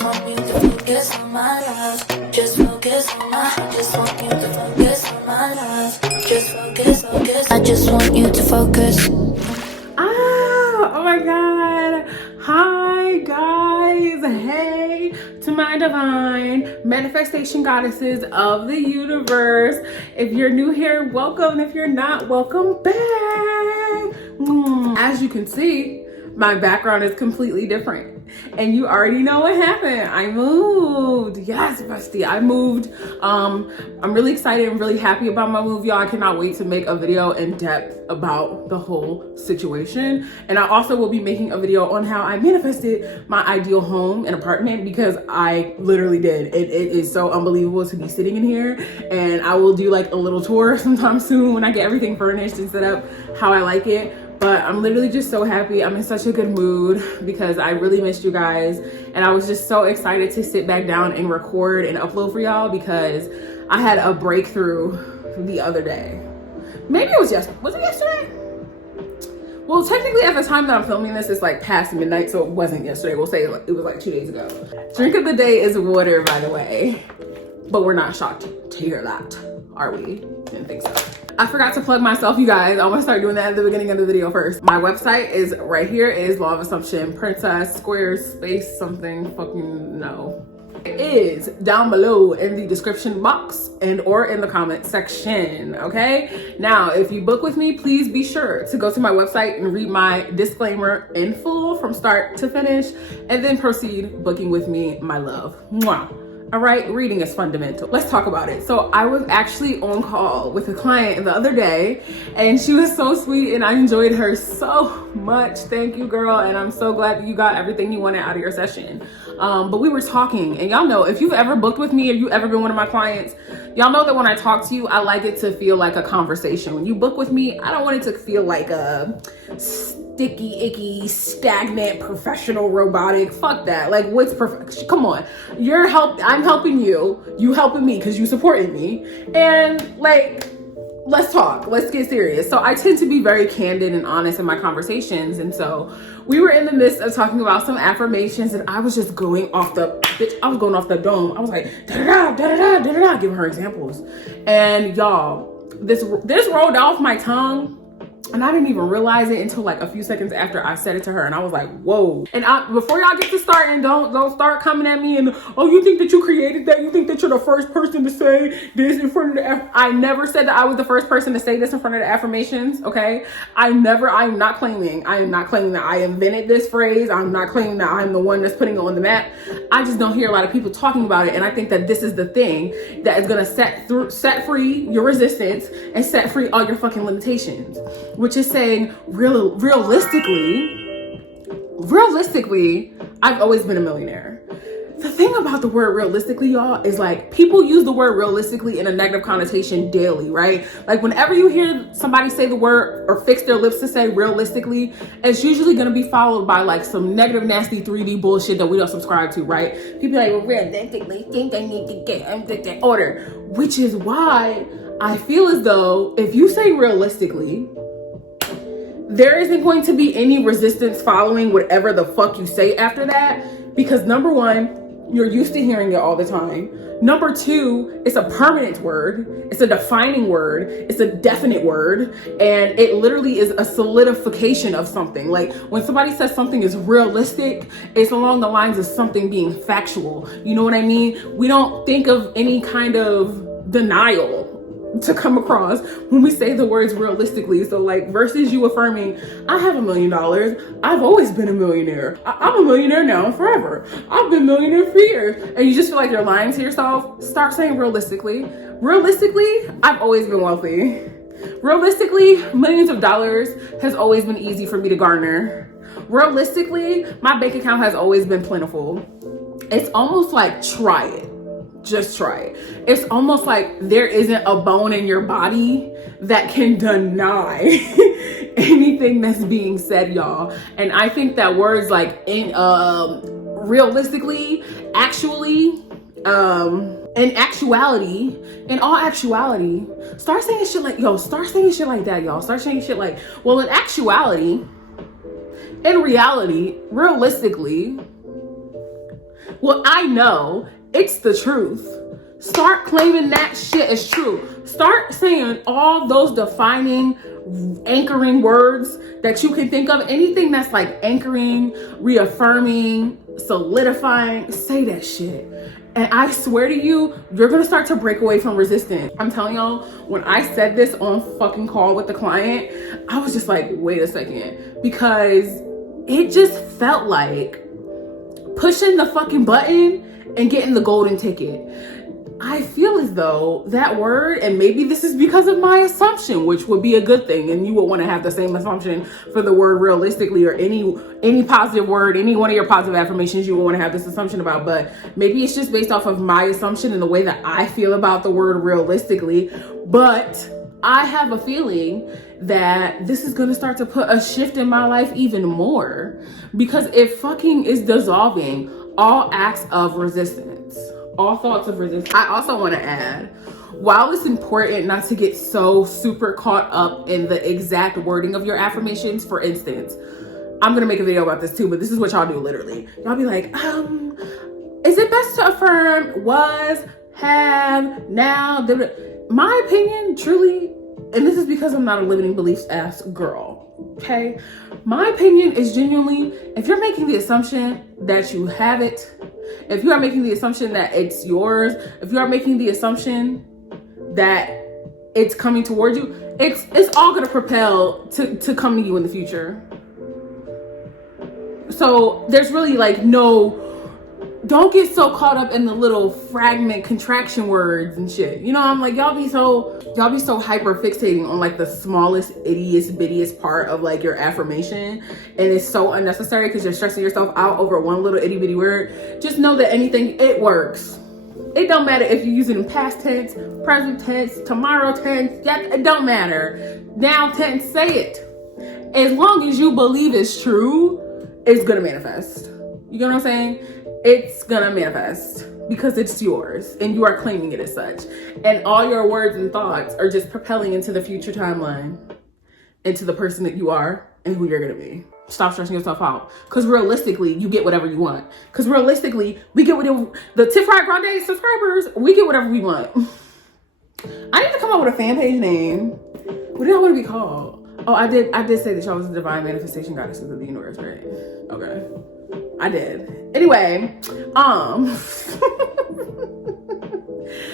just want you to focus on my love. Just focus on my, I just want you to focus on my love. Just focus, focus, I just want you to focus. Oh my God. Hi guys. Hey to my divine manifestation goddesses of the universe. If you're new here, welcome. If you're not, welcome back. As you can see, my background is completely different. And you already know what happened. I moved. Yes, bestie, I moved. I'm really excited and really happy about my move, y'all. I cannot wait to make a video in depth about the whole situation. And I also will be making a video on how I manifested my ideal home and apartment, because I literally did. It is so unbelievable to be sitting in here. And I will do like a little tour sometime soon when I get everything furnished and set up how I like it. But I'm literally just so happy. I'm in such a good mood because I really missed you guys. And I was just so excited to sit back down and record and upload for y'all, because I had a breakthrough the other day. Maybe it was yesterday. Was it yesterday? Well, technically at the time that I'm filming this, it's like past midnight, so it wasn't yesterday. We'll say it was like 2 days ago. Drink of the day is water, by the way. But we're not shocked to hear that, are we? Didn't think so. I forgot to plug myself, you guys. I'm gonna start doing that at the beginning of the video first. My website is right here. It is Law of Assumption Princess Squarespace something fucking no. It is down below in the description box and or in the comment section, okay? Now, if you book with me, please be sure to go to my website and read my disclaimer in full from start to finish, and then proceed booking with me, my love. Mwah. All right, reading is fundamental. Let's talk about it. So I was actually on call with a client the other day, and she was so sweet and I enjoyed her so much. Thank you, girl. And I'm so glad that you got everything you wanted out of your session. But we were talking, and y'all know, if you've ever booked with me or you ever been one of my clients, y'all know that when I talk to you, I like it to feel like a conversation. When you book with me, I don't want it to feel like a sticky, icky, stagnant, professional, robotic. Fuck that. Like, what's perfect? Come on. I'm helping you. You helping me because you supporting me. And like, let's talk. Let's get serious. So I tend to be very candid and honest in my conversations. And so we were in the midst of talking about some affirmations, and I was just going off the bitch. I was going off the dome. I was like, da da da da da da da, giving her examples. And y'all, this rolled off my tongue. And I didn't even realize it until like a few seconds after I said it to her. And I was like, whoa. And before y'all get to starting, don't start coming at me and, oh, you think that you created that? You think that you're the first person to say this in front of the I never said that I was the first person to say this in front of the affirmations, okay? I am not claiming that I invented this phrase. I'm not claiming that I'm the one that's putting it on the map. I just don't hear a lot of people talking about it. And I think that this is the thing that is gonna set free your resistance and set free all your fucking limitations. Which is saying, realistically, I've always been a millionaire. The thing about the word realistically, y'all, is like, people use the word realistically in a negative connotation daily, right? Like, whenever you hear somebody say the word or fix their lips to say realistically, it's usually going to be followed by like some negative, nasty 3D bullshit that we don't subscribe to, right? People are like, well, realistically think they need to get in order, which is why I feel as though if you say realistically, there isn't going to be any resistance following whatever the fuck you say after that, because number one, you're used to hearing it all the time. Number two, it's a permanent word. It's a defining word. It's a definite word. And it literally is a solidification of something. Like, when somebody says something is realistic, it's along the lines of something being factual. You know what I mean? We don't think of any kind of denial to come across when we say the words realistically. So like, versus you affirming, I have $1 million. I've always been a millionaire. I'm a millionaire now and forever. I've been a millionaire for years. And you just feel like you're lying to yourself. Start saying realistically. Realistically, I've always been wealthy. Realistically, millions of dollars has always been easy for me to garner. Realistically, my bank account has always been plentiful. It's almost like, try it. Just try it. It's almost like there isn't a bone in your body that can deny anything that's being said, y'all. And I think that words like realistically, actually, in actuality, in all actuality, start saying shit like, start saying shit like that, y'all. Start saying shit like, well, in actuality, in reality, realistically, Well, I know it's the truth. Start claiming that shit as true. Start saying all those defining, anchoring words that you can think of. Anything that's like anchoring, reaffirming, solidifying, say that shit. And I swear to you, you're gonna start to break away from resistance. I'm telling y'all, when I said this on fucking call with the client, I was just like, wait a second. Because it just felt like pushing the fucking button and getting the golden ticket. I feel as though that word, and maybe this is because of my assumption, which would be a good thing, and you would want to have the same assumption for the word realistically, or any positive word, any one of your positive affirmations you would want to have this assumption about. But maybe it's just based off of my assumption and the way that I feel about the word realistically. But I have a feeling that this is going to start to put a shift in my life even more, because it fucking is dissolving all acts of resistance, all thoughts of resistance. I also want to add, while it's important not to get so super caught up in the exact wording of your affirmations, for instance, I'm going to make a video about this too, but this is what y'all do literally. Y'all be like, is it best to affirm was, have, now? My opinion, truly, and this is because I'm not a limiting beliefs ass girl, okay? My opinion is genuinely, if you're making the assumption that you have it, if you are making the assumption that it's yours, if you are making the assumption that it's coming towards you, it's all gonna propel to come to you in the future. So there's really like don't get so caught up in the little fragment contraction words and shit. You know, I'm like, y'all be so hyper fixating on like the smallest, ittiest, bittiest part of like your affirmation. And it's so unnecessary because you're stressing yourself out over one little itty bitty word. Just know that anything, it works. It don't matter if you use it in past tense, present tense, tomorrow tense, it don't matter. Now tense, say it. As long as you believe it's true, it's gonna manifest. You know what I'm saying? It's gonna manifest because it's yours and you are claiming it as such. And all your words and thoughts are just propelling into the future timeline, into the person that you are and who you're gonna be. Stop stressing yourself out. Because realistically, you get whatever you want. Because realistically, we get whatever, the TiffriahGrande subscribers, we get whatever we want. I need to come up with a fan page name. What do I want to be called? Oh, I did say that y'all was the divine manifestation goddesses of the universe, right? Okay. I did. Anyway,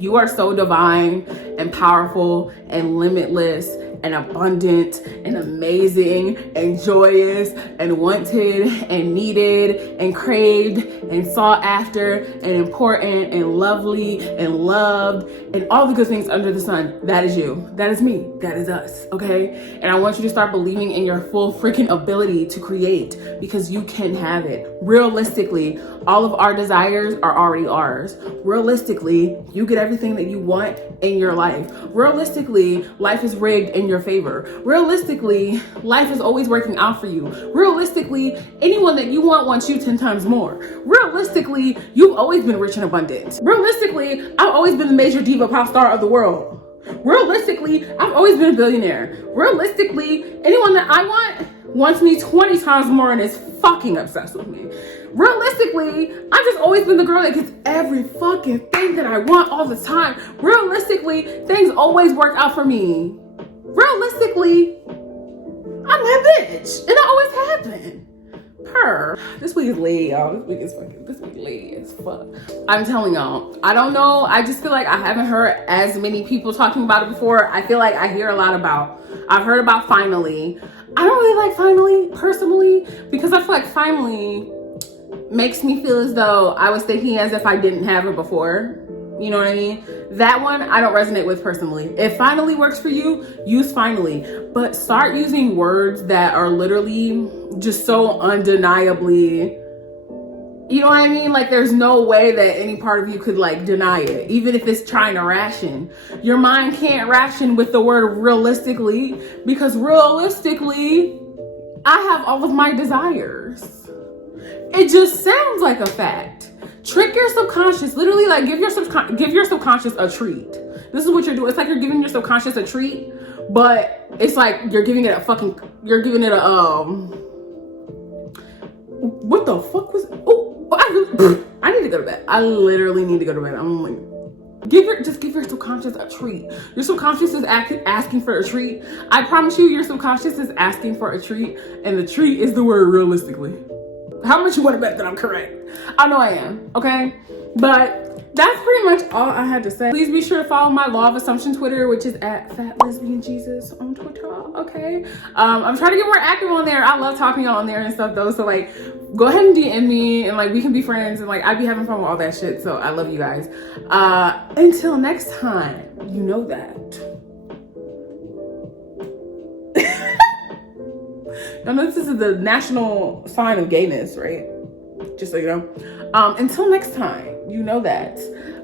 you are so divine and powerful and limitless and abundant and amazing and joyous and wanted and needed and craved and sought after and important and lovely and loved and all the good things under the sun. That is you. That is me. That is us. Okay? And I want you to start believing in your full freaking ability to create, because you can have it. Realistically, all of our desires are already ours. Realistically, you get everything that you want in your life. Realistically, life is rigged in your favor. Realistically, life is always working out for you. Realistically, anyone that you want wants you 10 times more. Realistically, you've always been rich and abundant. Realistically, I've always been the major diva pop star of the world. Realistically, I've always been a billionaire. Realistically, anyone that I want wants me 20 times more and is fucking obsessed with me. Realistically, I've just always been the girl that gets every fucking thing that I want all the time. Realistically, things always work out for me. Realistically, I'm that bitch, and that always happened. This week is late, y'all. This week late as fuck. I'm telling y'all, I don't know. I just feel like I haven't heard as many people talking about it before. I feel like I hear a lot about, I've heard about finally. I don't really like finally, personally, because I feel like finally makes me feel as though I was thinking as if I didn't have it before. You know what I mean? That one I don't resonate with personally. If finally works for you, use finally. But start using words that are literally just so undeniably, you know what I mean? Like there's no way that any part of you could like deny it. Even if it's trying to ration. Your mind can't ration with the word realistically, because realistically, I have all of my desires. It just sounds like a fact. Trick your subconscious, literally like give your subconscious a treat. This is what you're doing. It's like you're giving your subconscious a treat, but it's like you're giving it a what the fuck was, I need to go to bed. I literally need to go to bed. I'm like, give your subconscious a treat. Your subconscious is asking for a treat. I promise you, your subconscious is asking for a treat, and the treat is the word realistically. How much you want to bet that I'm correct? I know I am, okay? But that's pretty much all I had to say. Please be sure to follow my Law of Assumption Twitter, which is at FatLesbianJesus on Twitter, okay? I'm trying to get more active on there. I love talking on there and stuff though. So like, go ahead and DM me and like, we can be friends and like, I'd be having fun with all that shit. So I love you guys. Until next time, you know that. I know this is the national sign of gayness, right? Just so you know. Until next time, you know that.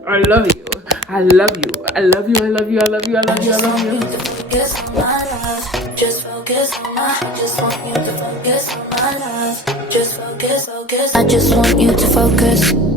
I love you. I love you. I love you. I love you. I love you. I love you. I love you. Focus on my love. Just focus on my. I just want you to focus on my love. Just focus, focus. I just want you to focus.